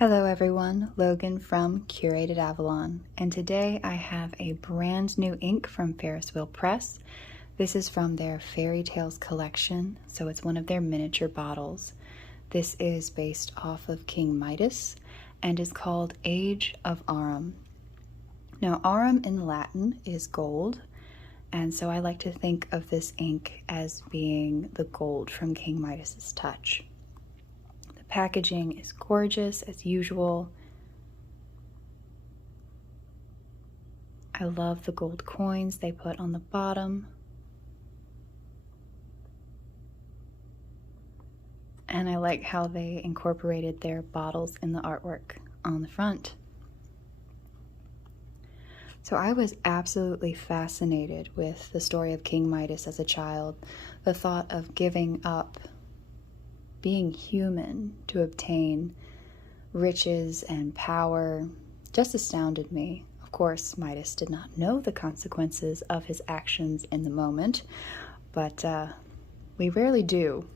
Hello everyone, Logan from Curated Avalon, and today I have a brand new ink from Ferris Wheel Press. This is from their FerriTales collection, so it's one of their miniature bottles. This is based off of King Midas and is called Age of Aurum. Now Aurum in Latin is gold, and so I like to think of this ink as being the gold from King Midas's touch. Packaging is gorgeous as usual. I love the gold coins they put on the bottom. And I like how they incorporated their bottles in the artwork on the front. So I was absolutely fascinated with the story of King Midas as a child. The thought of giving up being human to obtain riches and power just astounded me. Of course, Midas did not know the consequences of his actions in the moment, but we rarely do.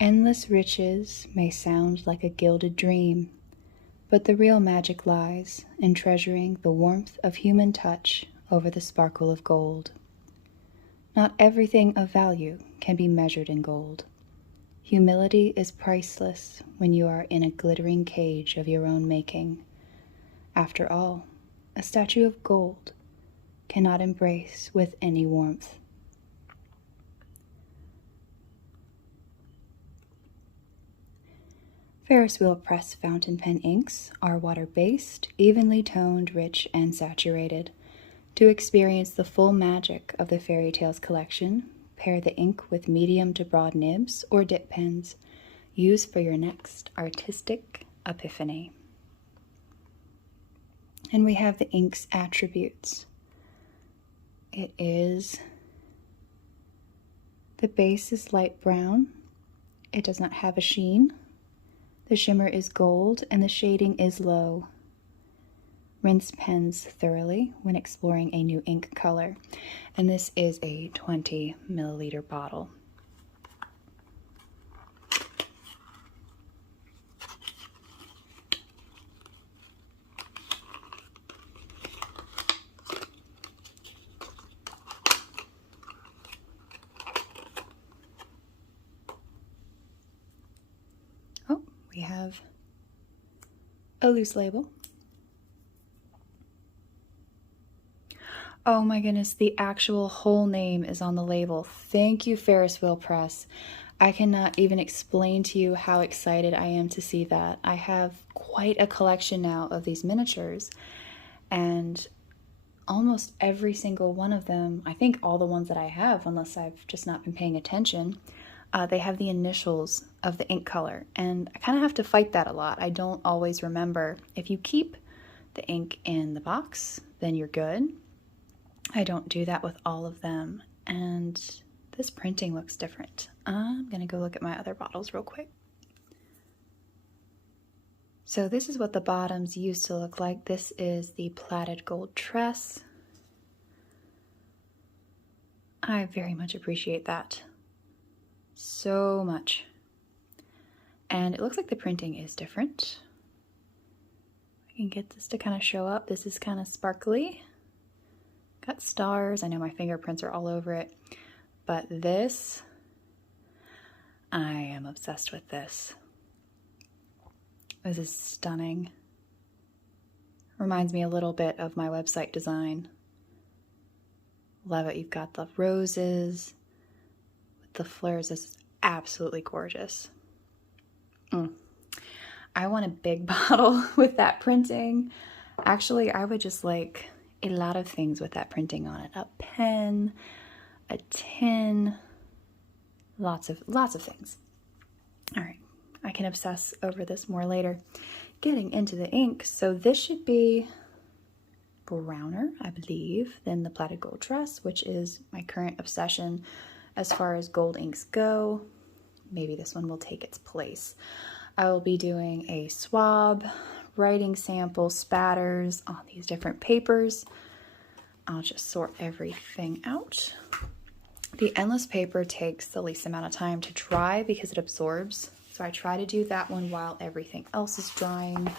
Endless riches may sound like a gilded dream, but the real magic lies in treasuring the warmth of human touch over the sparkle of gold. Not everything of value can be measured in gold. Humility is priceless when you are in a glittering cage of your own making. After all, a statue of gold cannot embrace with any warmth. Ferris Wheel Press fountain pen inks are water-based, evenly toned, rich, and saturated. To experience the full magic of the FerriTales collection, pair the ink with medium to broad nibs or dip pens. Use for your next artistic epiphany. And we have the ink's attributes. The base is light brown. It does not have a sheen. The shimmer is gold and the shading is low. Rinse pens thoroughly when exploring a new ink color. And this is a 20 milliliter bottle. Oh, we have a loose label. Oh my goodness, the actual whole name is on the label. Thank you, Ferris Wheel Press. I cannot even explain to you how excited I am to see that. I have quite a collection now of these miniatures, and almost every single one of them, I think all the ones that I have, unless I've just not been paying attention, they have the initials of the ink color, and I kind of have to fight that a lot. I don't always remember. If you keep the ink in the box, then you're good. I don't do that with all of them, and this printing looks different. I'm gonna go look at my other bottles real quick. So this is what the bottoms used to look like. This is the plaited gold tress. I very much appreciate that. So much. And it looks like the printing is different. I can get this to kind of show up. This is kind of sparkly. Got stars. I know my fingerprints are all over it, but this, I am obsessed with this. This is stunning. Reminds me a little bit of my website design. Love it. You've got the roses with the flowers. This is absolutely gorgeous. I want a big bottle with that printing. Actually, I would just like a lot of things with that printing on it. A pen, a tin, lots of things. All right, I can obsess over this more later. Getting into the ink, so this should be browner, I believe, than the plaited gold tress, which is my current obsession as far as gold inks go. Maybe this one will take its place. I will be doing a swab, writing sample, spatters on these different papers. I'll just sort everything out. The endless paper takes the least amount of time to dry because it absorbs. So I try to do that one while everything else is drying.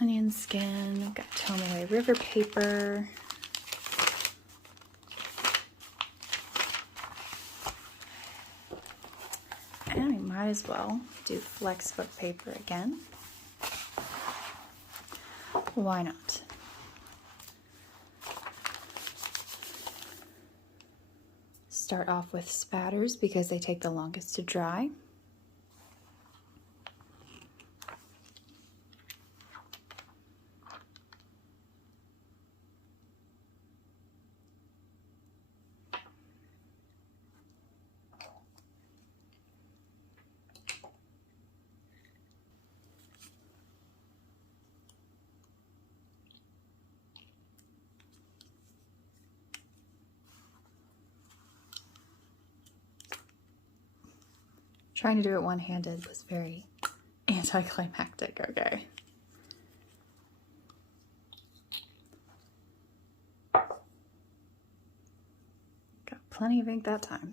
Onion skin, I've got Tomoe river paper. And we might as well do flex book paper again. Why not? Start off with spatters because they take the longest to dry. Trying to do it one-handed was very anticlimactic, okay. Got plenty of ink that time.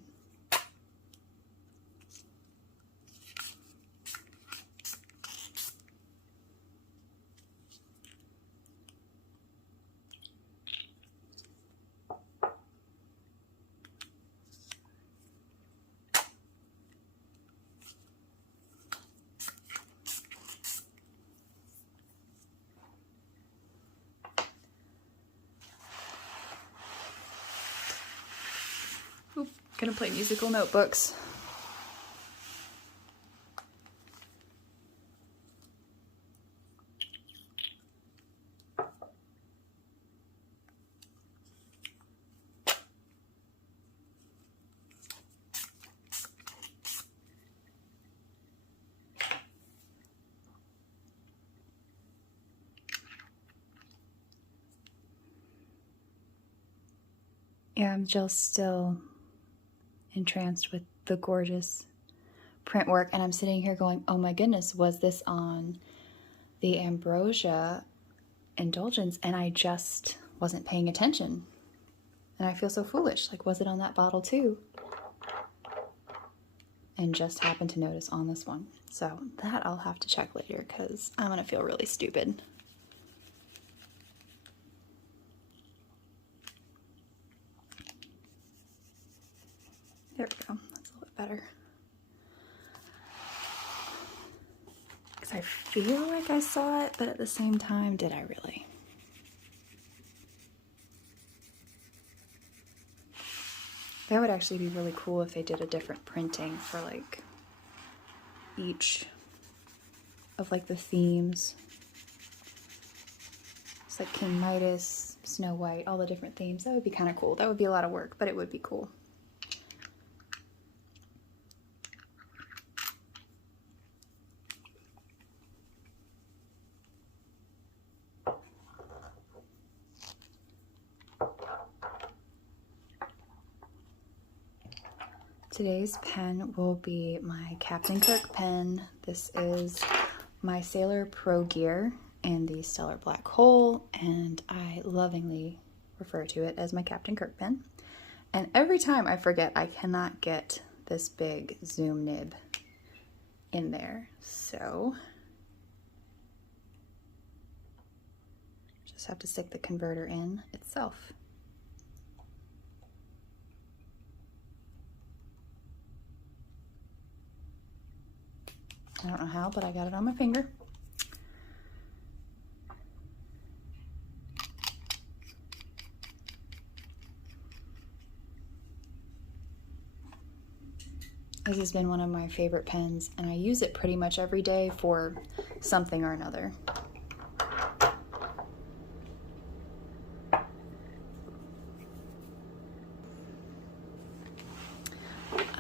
Oop, gonna play musical notebooks. Yeah, I'm just still entranced with the gorgeous print work, and I'm sitting here going, oh my goodness, was this on the Ambrosia Indulgence? And I just wasn't paying attention. And I feel so foolish. Like, was it on that bottle too? And just happened to notice on this one. So that I'll have to check later because I'm gonna feel really stupid. There we go, that's a little bit better. Because I feel like I saw it, but at the same time, did I really? That would actually be really cool if they did a different printing for like each of like the themes. It's like King Midas, Snow White, all the different themes. That would be kind of cool. That would be a lot of work, but it would be cool. Today's pen will be my Captain Kirk pen. This is my Sailor Pro Gear in the Stellar Black Hole, and I lovingly refer to it as my Captain Kirk pen. And every time I forget, I cannot get this big zoom nib in there. So just have to stick the converter in itself. I don't know how, but I got it on my finger. This has been one of my favorite pens, and I use it pretty much every day for something or another.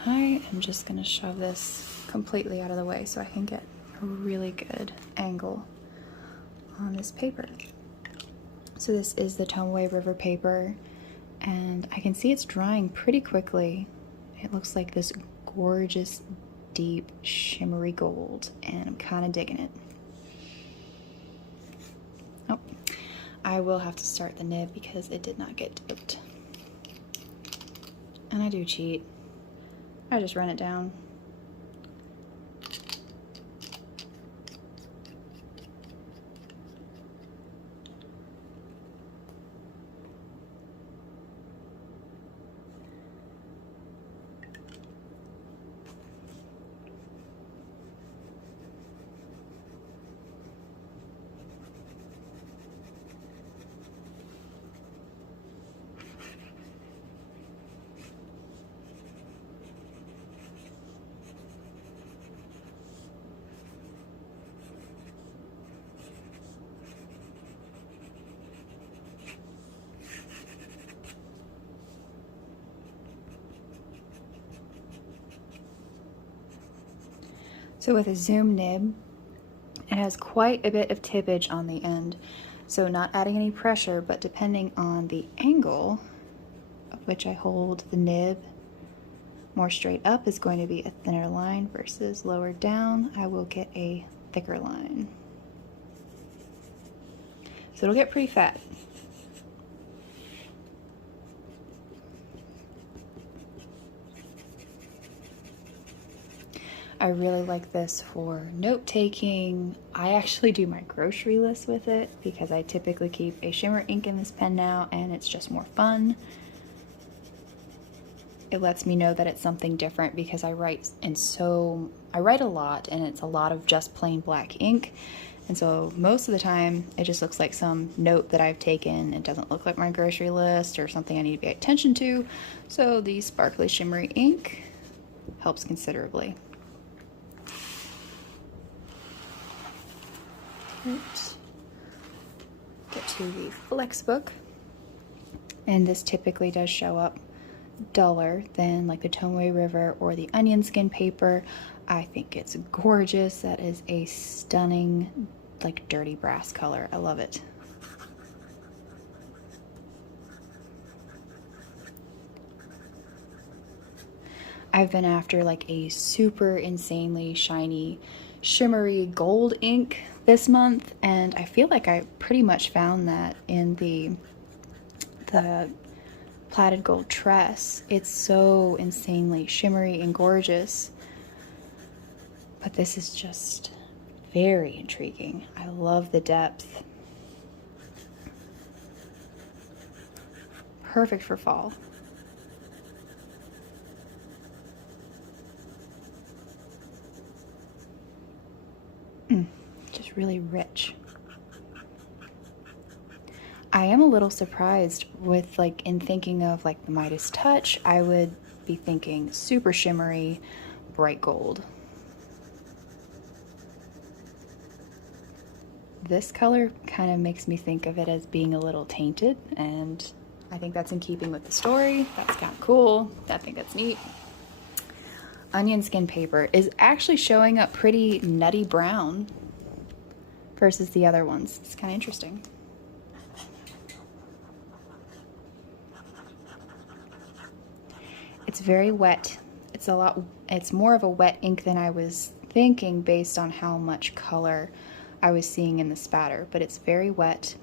I am just going to shove this completely out of the way so I can get a really good angle on this paper. So this is the Tomoe River paper, and I can see it's drying pretty quickly. It looks like this gorgeous, deep, shimmery gold, and I'm kind of digging it. Oh, I will have to start the nib because it did not get dipped. And I do cheat. I just run it down. So with a zoom nib, it has quite a bit of tippage on the end. So not adding any pressure, but depending on the angle of which I hold the nib, more straight up is going to be a thinner line versus lower down, I will get a thicker line. So it'll get pretty fat. I really like this for note-taking. I actually do my grocery list with it because I typically keep a shimmer ink in this pen now, and it's just more fun. It lets me know that it's something different because I write a lot, and it's a lot of just plain black ink. And so most of the time it just looks like some note that I've taken. It doesn't look like my grocery list or something I need to pay attention to. So the sparkly shimmery ink helps considerably. Let's get to the flex book, and this typically does show up duller than like the Tomoe River or the onion skin paper. I think it's gorgeous. That is a stunning, like, dirty brass color. I love it. I've been after like a super insanely shiny, shimmery gold ink this month, and I feel like I pretty much found that in the Platted Gold Tress. It's so insanely shimmery and gorgeous, but this is just very intriguing. I love the depth. Perfect for fall. Just really rich. I am a little surprised with, like, in thinking of like the Midas Touch, I would be thinking super shimmery, bright gold. This color kind of makes me think of it as being a little tainted, and I think that's in keeping with the story. That's kind of cool. I think that's neat. Onion skin paper is actually showing up pretty nutty brown versus the other ones. It's kind of interesting. It's very wet. It's more of a wet ink than I was thinking based on how much color I was seeing in the spatter, but it's very wet.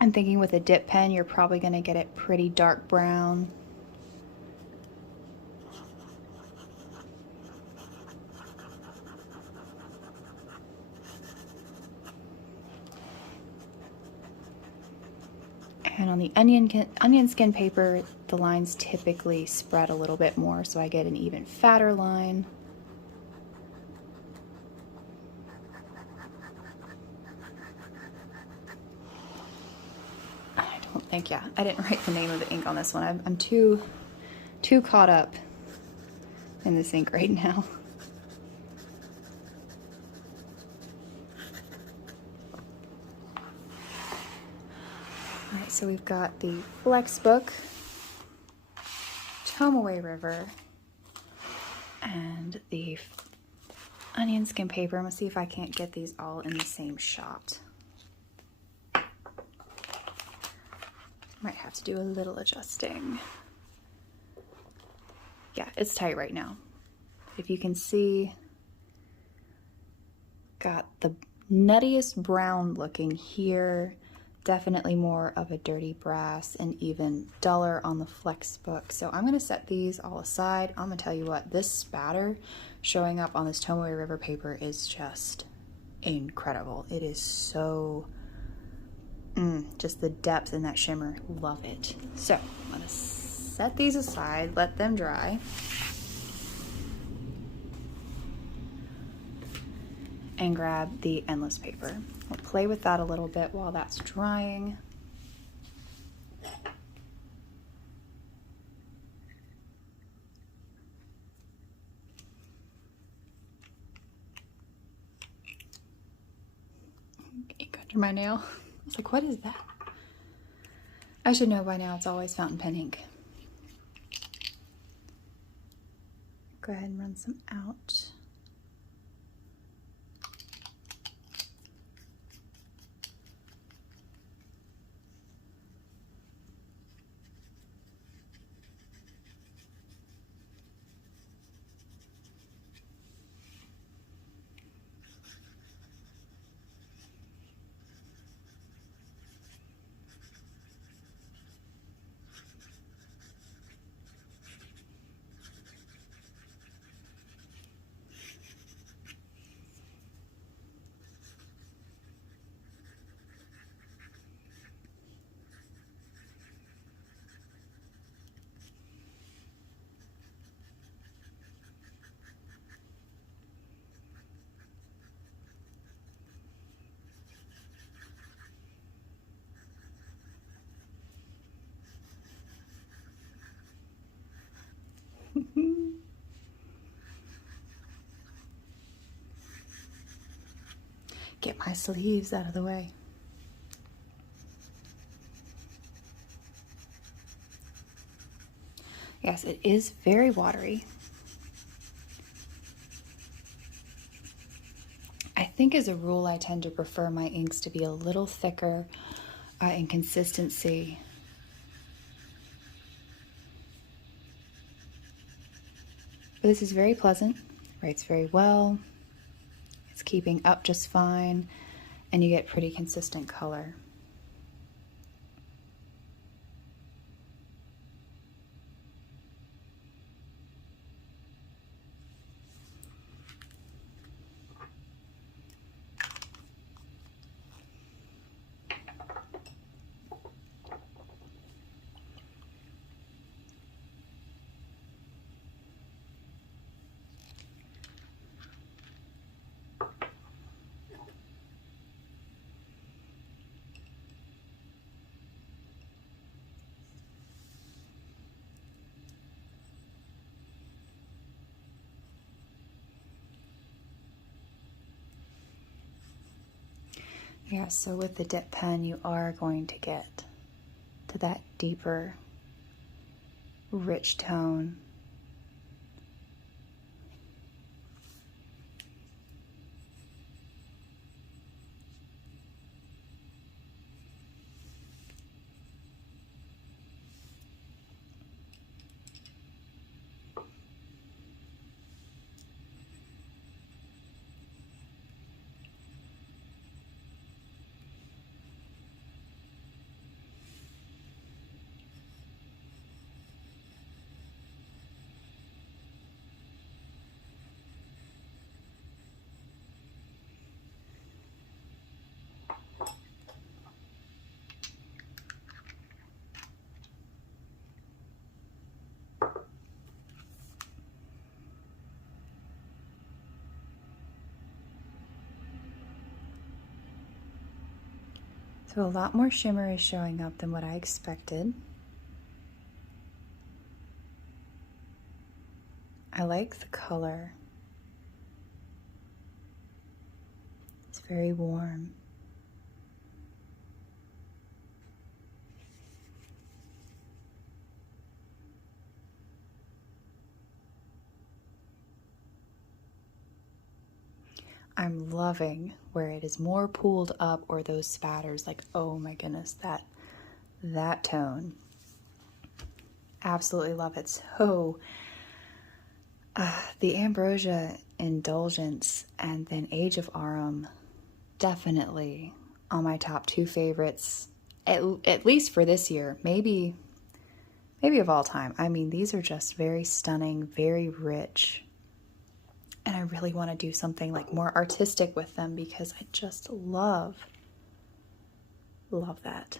I'm thinking with a dip pen, you're probably going to get it pretty dark brown. And on the onion skin paper, the lines typically spread a little bit more, so I get an even fatter line. I didn't write the name of the ink on this one. I'm too caught up in this ink right now. Alright, so we've got the Flex Book, Tomoe River, and the onion skin paper. I'm gonna see if I can't get these all in the same shot. Might have to do a little adjusting. Yeah, it's tight right now. If you can see, got the nuttiest brown looking here, definitely more of a dirty brass and even duller on the flex book. So I'm going to set these all aside. I'm going to tell you what, this spatter showing up on this Tomoe River paper is just incredible. It is so, just the depth in that shimmer, love it. So I'm going to set these aside, let them dry. And grab the endless paper. We'll play with that a little bit while that's drying. It got through my nail. I was like, what is that? I should know by now it's always fountain pen ink. Go ahead and run some out. Get my sleeves out of the way. Yes, it is very watery. I think as a rule I tend to prefer my inks to be a little thicker in consistency. But this is very pleasant, writes very well. It's keeping up just fine, and you get pretty consistent color. Yeah, so with the dip pen, you are going to get to that deeper, rich tone. So a lot more shimmer is showing up than what I expected. I like the color. It's very warm. I'm loving where it is more pooled up, or those spatters, like, oh my goodness, that tone. Absolutely love it. So The Ambrosia Indulgence and then Age of Aurum, definitely on my top two favorites, at least for this year, maybe of all time. I mean, these are just very stunning, very rich. And I really want to do something like more artistic with them because I just love that.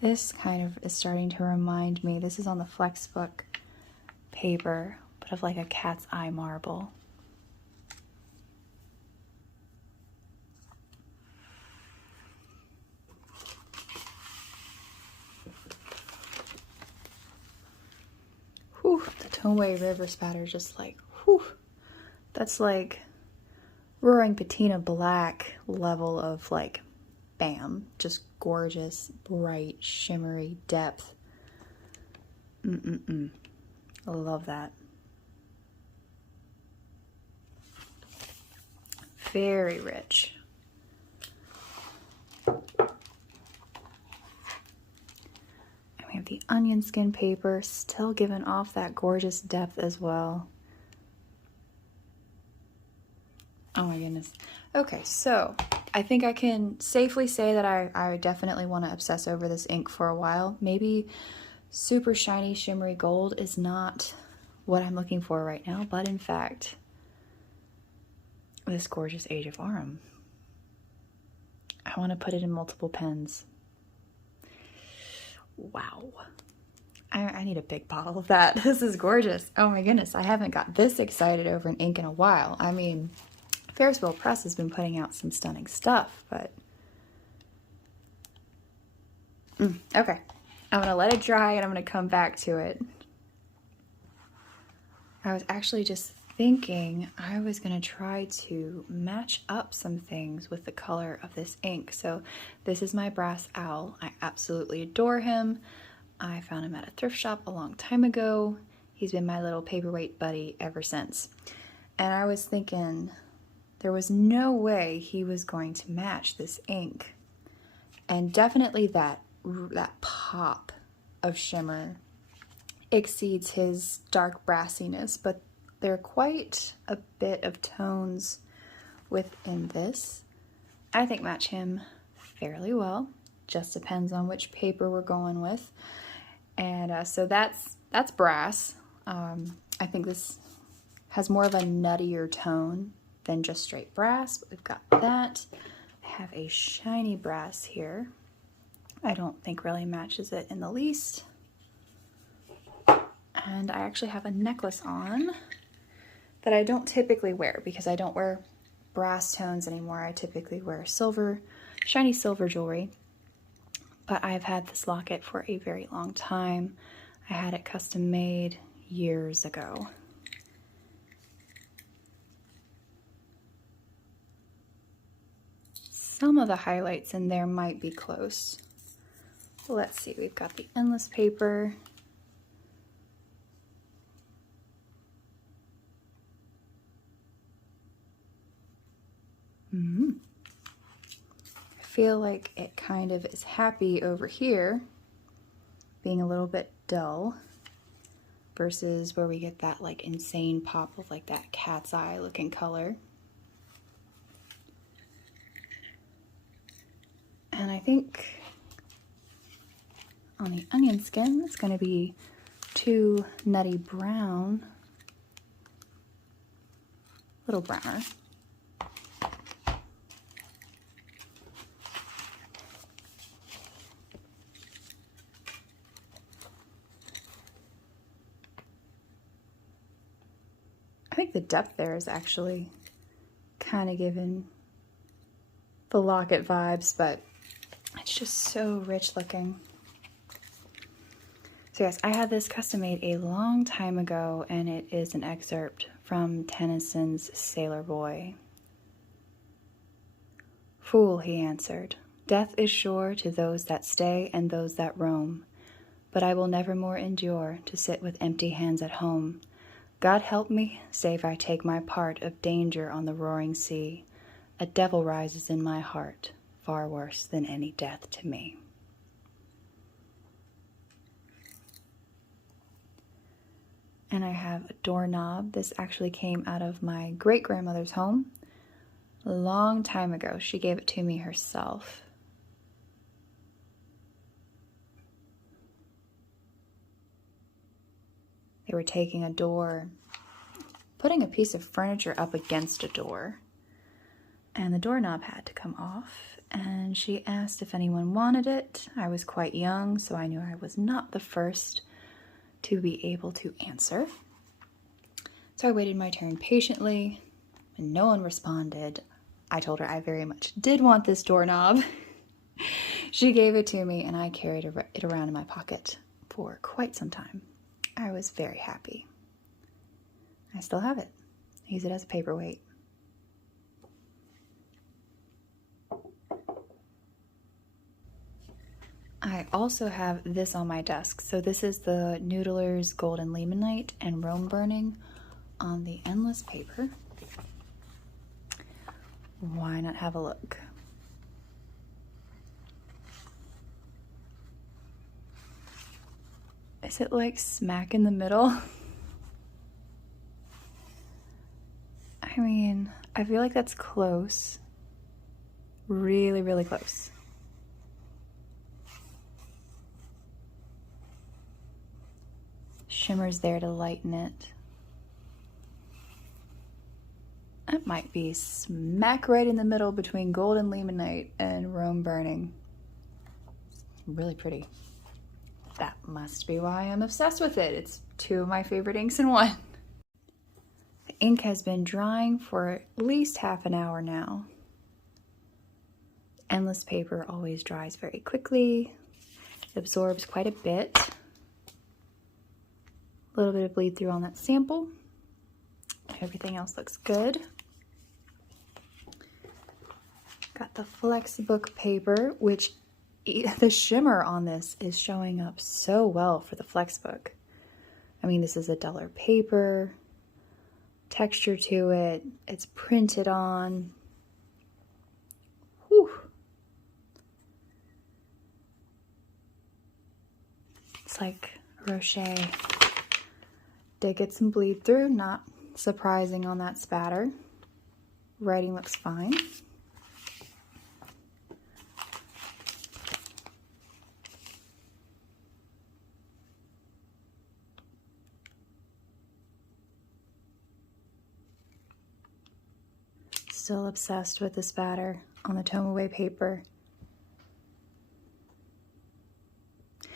This kind of is starting to remind me, this is on the Flexbook paper, but of like a cat's eye marble. Whew, the Tomoe River Spatter just like, whew, that's like Roaring Patina Black level of like, bam, just gorgeous, bright, shimmery depth. I love that. Very rich. And we have the onion skin paper, still giving off that gorgeous depth as well. Oh my goodness. Okay, so I think I can safely say that I definitely want to obsess over this ink for a while. Maybe super shiny, shimmery gold is not what I'm looking for right now, but in fact, this gorgeous Age of Aurum. I want to put it in multiple pens. Wow. I need a big bottle of that. This is gorgeous. Oh my goodness, I haven't got this excited over an ink in a while. I mean, Ferris Wheel Press has been putting out some stunning stuff, but... okay. I'm going to let it dry and I'm going to come back to it. I was actually just thinking I was going to try to match up some things with the color of this ink. So this is my Brass Owl. I absolutely adore him. I found him at a thrift shop a long time ago. He's been my little paperweight buddy ever since. And I was thinking there was no way he was going to match this ink. And definitely that pop of shimmer exceeds his dark brassiness, but there are quite a bit of tones within this. I think match him fairly well. Just depends on which paper we're going with. And so that's brass. I think this has more of a nuttier tone than just straight brass, but we've got that. I have a shiny brass here. I don't think really matches it in the least. And I actually have a necklace on that I don't typically wear because I don't wear brass tones anymore. I typically wear silver, shiny silver jewelry. But I've had this locket for a very long time. I had it custom made years ago. Some of the highlights in there might be close. Let's see, we've got the endless paper. I feel like it kind of is happy over here, being a little bit dull, versus where we get that like insane pop of like that cat's eye looking color. And I think on the onion skin, it's going to be too nutty brown, a little browner. I think the depth there is actually kind of giving the locket vibes, but it's just so rich looking. So yes, I had this custom made a long time ago, and it is an excerpt from Tennyson's Sailor Boy. "Fool," he answered, "death is sure to those that stay and those that roam, but I will never more endure to sit with empty hands at home. God help me, save I take my part of danger on the roaring sea. A devil rises in my heart, far worse than any death to me. And I have a doorknob. This actually came out of my great-grandmother's home a long time ago. She gave it to me herself. They were taking a door, putting a piece of furniture up against a door, and the doorknob had to come off, and she asked if anyone wanted it. I was quite young, so I knew I was not the first to be able to answer. So I waited my turn patiently, and no one responded. I told her I very much did want this doorknob. She gave it to me, and I carried it around in my pocket for quite some time. I was very happy. I still have it. I use it as a paperweight. I also have this on my desk. So this is the Noodler's Golden Limonite and Rome Burning on the endless paper. Why not have a look? Is it like smack in the middle? I mean, I feel like that's close. Really, really close. Shimmer's there to lighten it. That might be smack right in the middle between Golden Limonite and Rome Burning. It's really pretty. That must be why I'm obsessed with it. It's two of my favorite inks in one. The ink has been drying for at least half an hour now. Endless paper always dries very quickly. It absorbs quite a bit. A little bit of bleed through on that sample. Everything else looks good. Got the Flexbook paper, which the shimmer on this is showing up so well for the Flexbook. I mean, this is a duller paper, texture to it, it's printed on. Whew. It's like Rocher. Did get some bleed through, not surprising on that spatter. Writing looks fine. Still obsessed with the spatter on the Tomoe paper. I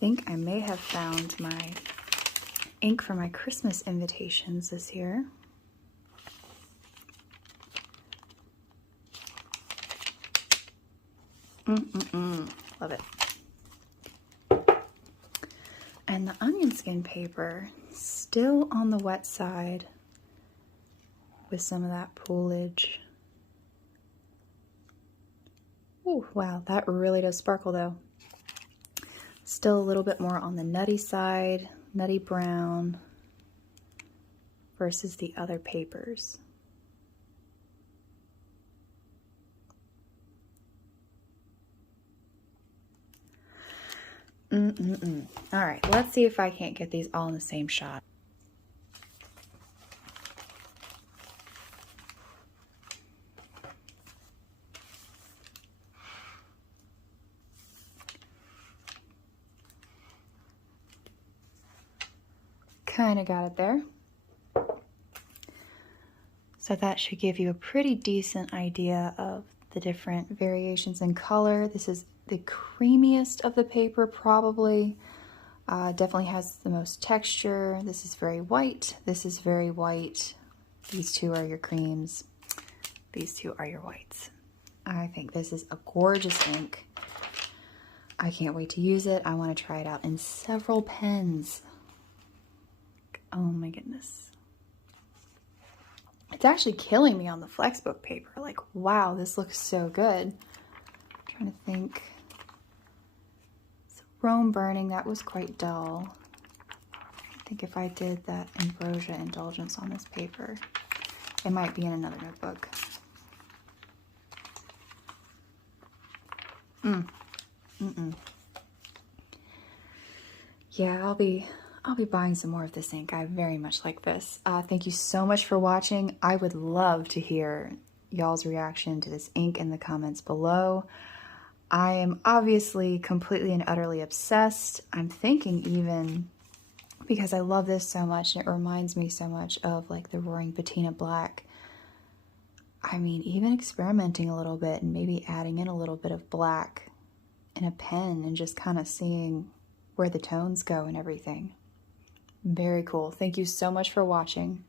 think I may have found my ink for my Christmas invitations this year. Love it. And the onion skin paper, still on the wet side with some of that poolage. Ooh, wow, that really does sparkle though. Still a little bit more on the nutty side, nutty brown versus the other papers. All right, let's see if I can't get these all in the same shot. Kind of got it there. So that should give you a pretty decent idea of the different variations in color. This is the creamiest of the paper, probably. Definitely has the most texture. This is very white. This is very white. These two are your creams. These two are your whites. I think this is a gorgeous ink. I can't wait to use it. I want to try it out in several pens. Oh my goodness. It's actually killing me on the Flexbook paper. Like, wow, this looks so good. I'm trying to think. It's Rome Burning, that was quite dull. I think if I did that Ambrosia Indulgence on this paper, it might be in another notebook. Yeah, I'll be buying some more of this ink. I very much like this. Thank you so much for watching. I would love to hear y'all's reaction to this ink in the comments below. I am obviously completely and utterly obsessed. I'm thinking even, because I love this so much and it reminds me so much of like the Roaring Patina Black, I mean, even experimenting a little bit and maybe adding in a little bit of black in a pen and just kind of seeing where the tones go and everything. Very cool. Thank you so much for watching.